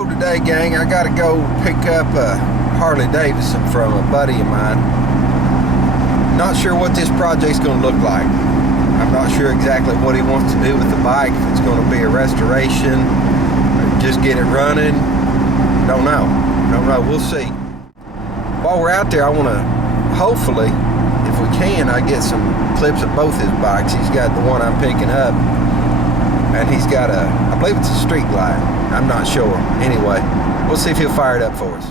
road today, gang. I gotta go pick up a Harley Davidson from a buddy of mine. Not sure what this project's gonna look like. I'm not sure exactly what he wants to do with the bike. If it's gonna be a restoration or just get it running, don't know. We'll see. While we're out there, I wanna, hopefully, if we can, I get some clips of both his bikes. He's got the one I'm picking up, and he's got a, I believe it's a street glide. I'm not sure. Anyway, we'll see if he'll fire it up for us.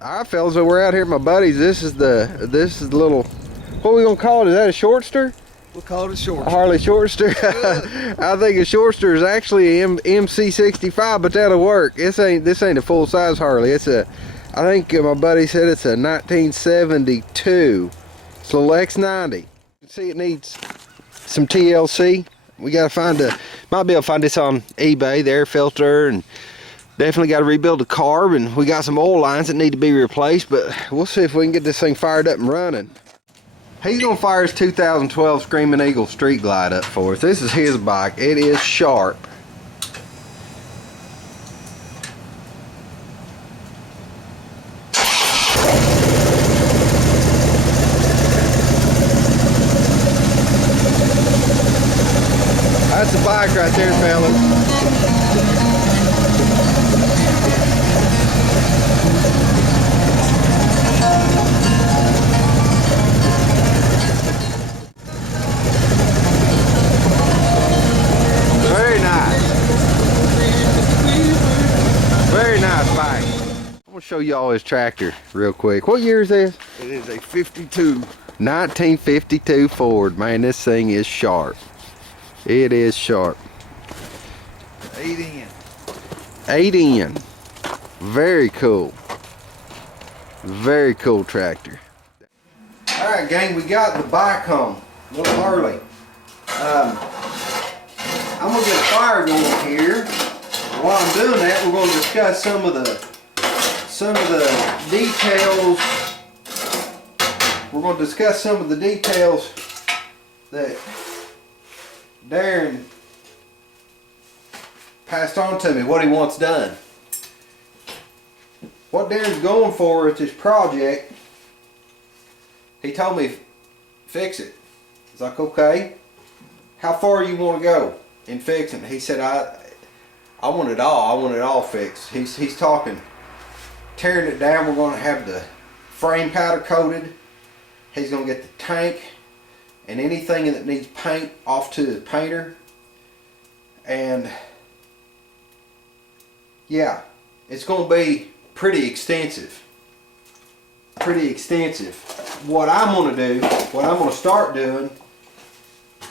All right, fellas, so we're out here with my buddies. This is the little, what are we gonna call it? Is that a shortster? We'll call it a shortster. A Harley shortster. I think a shortster is actually an MC65, but that'll work. This ain't a full size Harley. It's a, I think my buddy said it's a 1972. It's a little X90. You can see it needs some TLC. We gotta find might be able to find this on eBay, the air filter, and definitely got to rebuild the carb, and we got some oil lines that need to be replaced, but we'll see if we can get this thing fired up and running. He's gonna fire his 2012 Screaming Eagle Street Glide up for us. This is his bike. It is sharp. That's the bike right there, fellas. Very nice. Very nice bike. I'm gonna show y'all his tractor real quick. What year is this? It is a 52. 1952 Ford. Man, this thing is sharp. It is sharp. 8 in. 8 in. Very cool. Very cool tractor. Alright, gang, we got the bike home. A little early. I'm going to get a fire going here. While I'm doing that, we're going to discuss some of the details. We're going to discuss some of the details that Darren passed on to me, what he wants done. What Darren's going for with this project, he told me fix it. I was like, okay, how far you want to go in fixing it? He said, I want it all. I want it all fixed. He's talking tearing it down. We're going to have the frame powder coated. He's going to get the tank and anything that needs paint off to the painter. And yeah, it's going to be pretty extensive. What I'm going to do, what I'm going to start doing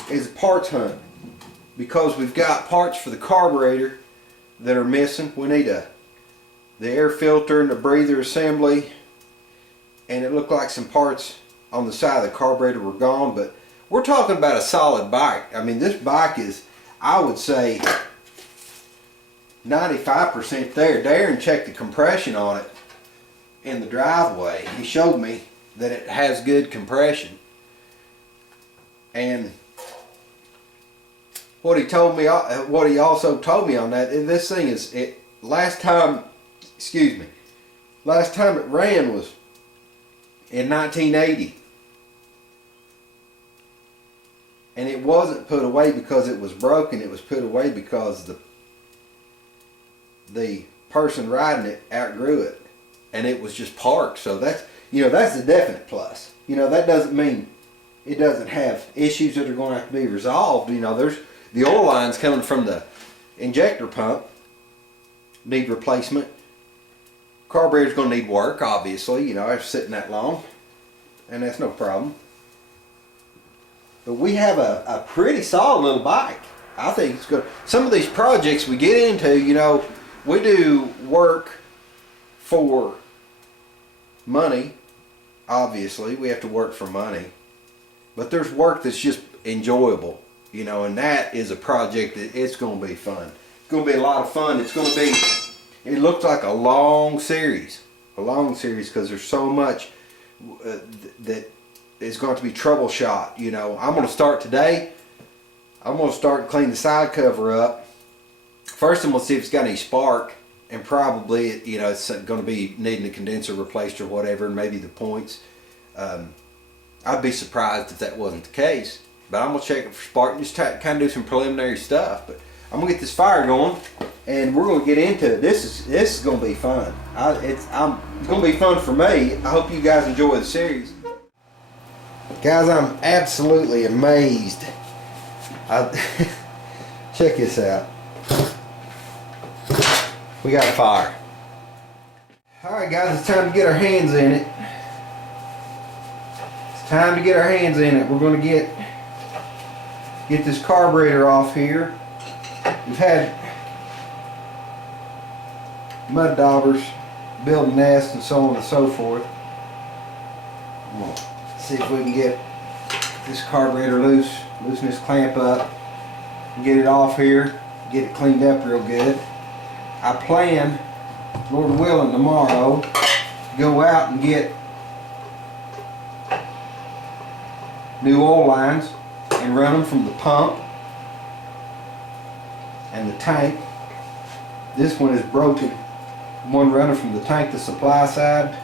is a parts hunt, because we've got parts for the carburetor that are missing. We need the air filter and the breather assembly, and it looked like some parts on the side of the carburetor were gone, but we're talking about a solid bike. I mean, this bike is, I would say, 95% there. Darren checked the compression on it in the driveway. He showed me that it has good compression. And what he also told me on that, this thing is, last time it ran was in 1980. And it wasn't put away because it was broken. It was put away because the person riding it outgrew it, and it was just parked. So that's a definite plus. That doesn't mean it doesn't have issues that are going to have to be resolved. There's the oil lines coming from the injector pump need replacement. Carburetor's going to need work, obviously. It's sitting that long, and that's no problem. But we have a pretty solid little bike. I think it's good. Some of these projects we get into, we do work for money. Obviously, we have to work for money. But there's work that's just enjoyable, and that is a project that it's going to be fun. It's going to be a lot of fun. It's going to be, it looks like a long series. Because there's so much that is going to be troubleshot. I'm going to start today. I'm going to start cleaning the side cover up. First I'm going to see if it's got any spark and probably, you know, it's going to be needing a condenser replaced or whatever, and maybe the points. I'd be surprised if that wasn't the case. But I'm gonna check it for spark, just kind of do some preliminary stuff. But I'm gonna get this fire going, and we're gonna get into it. This is gonna be fun. It's gonna be fun for me. I hope you guys enjoy the series. Guys, I'm absolutely amazed. Check this out. We got a fire. All right, guys, it's time to get our hands in it. It's time to get our hands in it. We're gonna get this carburetor off here. We've had mud daubers building nests and so on and so forth. I'm gonna see if we can get this carburetor loose, loosen this clamp up, and get it off here, get it cleaned up real good. I plan, Lord willing, tomorrow to go out and get new oil lines and run them from the pump and the tank. This one is broken. One running from the tank, the supply side,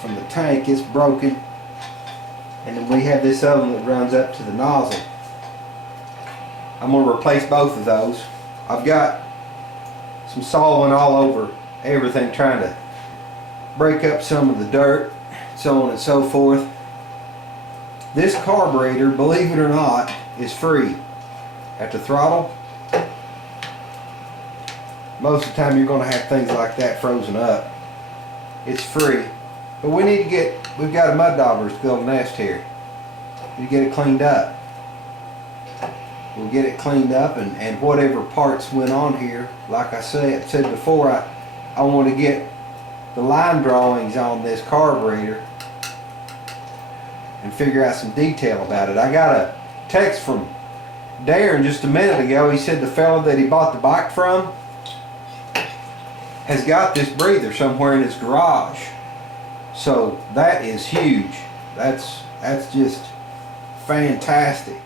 from the tank, it's broken. And then we have this other one that runs up to the nozzle. I'm going to replace both of those. I've got some solvent all over everything, trying to break up some of the dirt, so on and so forth. This carburetor, believe it or not, is free. At the throttle, most of the time you're going to have things like that frozen up. It's free. But we need to we've got a mud dauber to build a nest here. We get it cleaned up. We'll get it cleaned up, and whatever parts went on here, like I said before, I want to get the line drawings on this carburetor and figure out some detail about it. I got a text from Darren just a minute ago. He said the fella that he bought the bike from has got this breather somewhere in his garage. So that is huge. That's just fantastic.